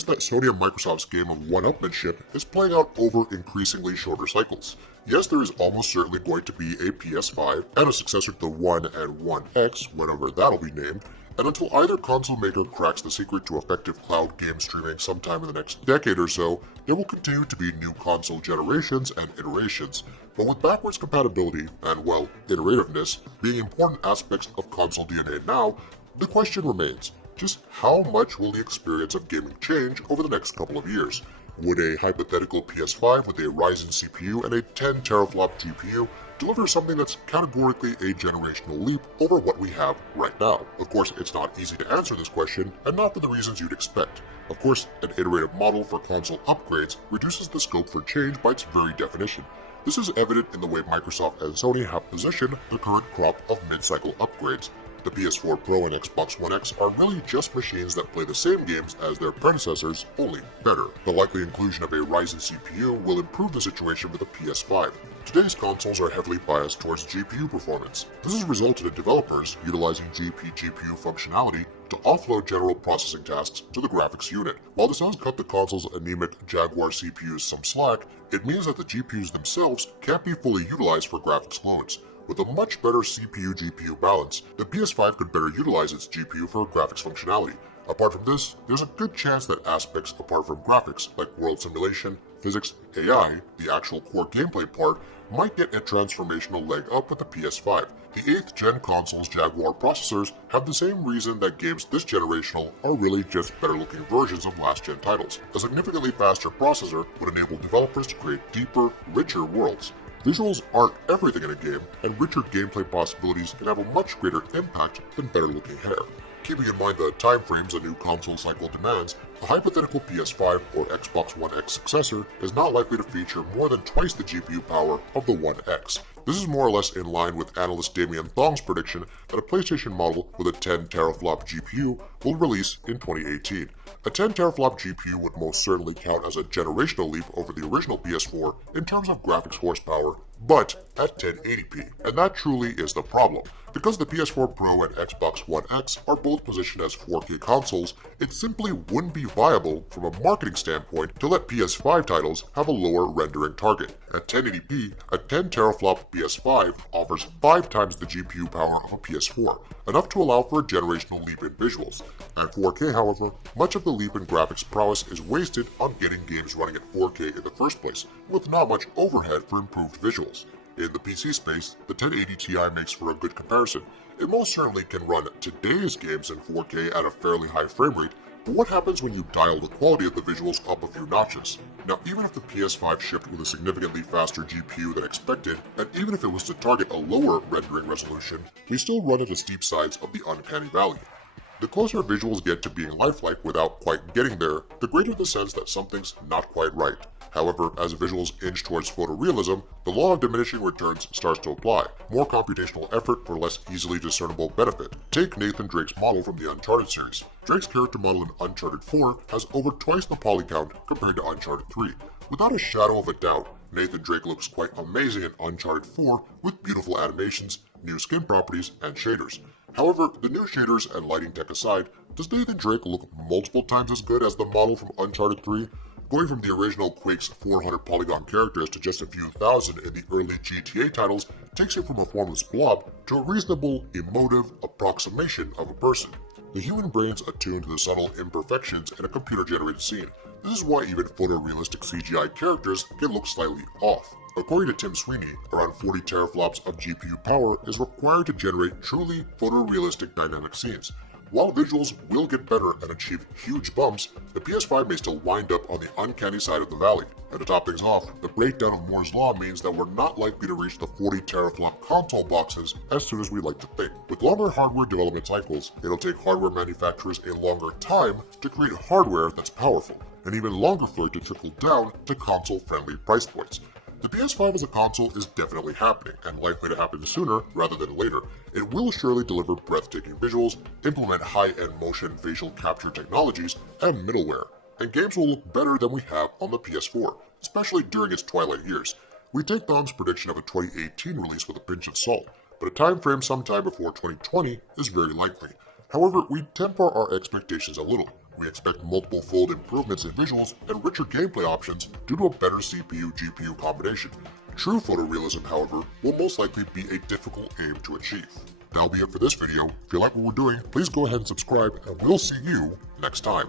is that Sony and Microsoft's game of one-upmanship is playing out over increasingly shorter cycles. Yes, there is almost certainly going to be a PS5 and a successor to the One and One X, whenever that'll be named, and until either console maker cracks the secret to effective cloud game streaming sometime in the next decade or so, there will continue to be new console generations and iterations. But with backwards compatibility and, well, iterativeness being important aspects of console DNA now, the question remains, just how much will the experience of gaming change over the next couple of years? Would a hypothetical PS5 with a Ryzen CPU and a 10 teraflop GPU deliver something that's categorically a generational leap over what we have right now? Of course, it's not easy to answer this question, and not for the reasons you'd expect. Of course, an iterative model for console upgrades reduces the scope for change by its very definition. This is evident in the way Microsoft and Sony have positioned the current crop of mid-cycle upgrades. The PS4 Pro and Xbox One X are really just machines that play the same games as their predecessors, only better. The likely inclusion of a Ryzen CPU will improve the situation with the PS5. Today's consoles are heavily biased towards GPU performance. This has resulted in developers utilizing GPU functionality to offload general processing tasks to the graphics unit. While this has cut the console's anemic Jaguar CPUs some slack, it means that the GPUs themselves can't be fully utilized for graphics loads. With a much better CPU-GPU balance, the PS5 could better utilize its GPU for graphics functionality. Apart from this, there's a good chance that aspects apart from graphics, like world simulation, physics, AI, the actual core gameplay part, might get a transformational leg up with the PS5. The 8th gen console's Jaguar processors have the same reason that games this generational are really just better looking versions of last gen titles. A significantly faster processor would enable developers to create deeper, richer worlds. Visuals aren't everything in a game, and richer gameplay possibilities can have a much greater impact than better-looking hair. Keeping in mind the timeframes a new console cycle demands, the hypothetical PS5 or Xbox One X successor is not likely to feature more than twice the GPU power of the One X. This is more or less in line with analyst Damien Thong's prediction that a PlayStation model with a 10 teraflop GPU will release in 2018. A 10 teraflop GPU would most certainly count as a generational leap over the original PS4 in terms of graphics horsepower, but at 1080p. And that truly is the problem. Because the PS4 Pro and Xbox One X are both positioned as 4K consoles, it simply wouldn't be viable from a marketing standpoint to let PS5 titles have a lower rendering target. At 1080p, a 10 teraflop PS5 offers 5 times the GPU power of a PS4, enough to allow for a generational leap in visuals. At 4K, however, much of the leap in graphics prowess is wasted on getting games running at 4K in the first place, with not much overhead for improved visuals. In the PC space, the 1080 Ti makes for a good comparison. It most certainly can run today's games in 4K at a fairly high frame rate, but what happens when you dial the quality of the visuals up a few notches? Now, even if the PS5 shipped with a significantly faster GPU than expected, and even if it was to target a lower rendering resolution, we still run into steep sides of the uncanny valley. The closer visuals get to being lifelike without quite getting there, the greater the sense that something's not quite right. However, as visuals inch towards photorealism, the law of diminishing returns starts to apply. More computational effort for less easily discernible benefit. Take Nathan Drake's model from the Uncharted series. Drake's character model in Uncharted 4 has over twice the poly count compared to Uncharted 3. Without a shadow of a doubt, Nathan Drake looks quite amazing in Uncharted 4 with beautiful animations, new skin properties, and shaders. However, the new shaders and lighting tech aside, does Nathan Drake look multiple times as good as the model from Uncharted 3? Going from the original Quake's 400 polygon characters to just a few thousand in the early GTA titles takes you from a formless blob to a reasonable, emotive approximation of a person. The human brain's attuned to the subtle imperfections in a computer-generated scene. This is why even photorealistic CGI characters can look slightly off. According to Tim Sweeney, around 40 teraflops of GPU power is required to generate truly photorealistic dynamic scenes. While visuals will get better and achieve huge bumps, the PS5 may still wind up on the uncanny side of the valley. And to top things off, the breakdown of Moore's Law means that we're not likely to reach the 40 teraflop console boxes as soon as we like to think. With longer hardware development cycles, it'll take hardware manufacturers a longer time to create hardware that's powerful, and even longer for it to trickle down to console-friendly price points. The PS5 as a console is definitely happening, and likely to happen sooner rather than later. It will surely deliver breathtaking visuals, implement high-end motion facial capture technologies, and middleware, and games will look better than we have on the PS4, especially during its twilight years. We take Thong's prediction of a 2018 release with a pinch of salt, but a time frame sometime before 2020 is very likely. However, we temper our expectations a little. We expect multiple fold improvements in visuals and richer gameplay options due to a better CPU-GPU combination. True photorealism, however, will most likely be a difficult aim to achieve. That'll be it for this video. If you like what we're doing, please go ahead and subscribe, and we'll see you next time.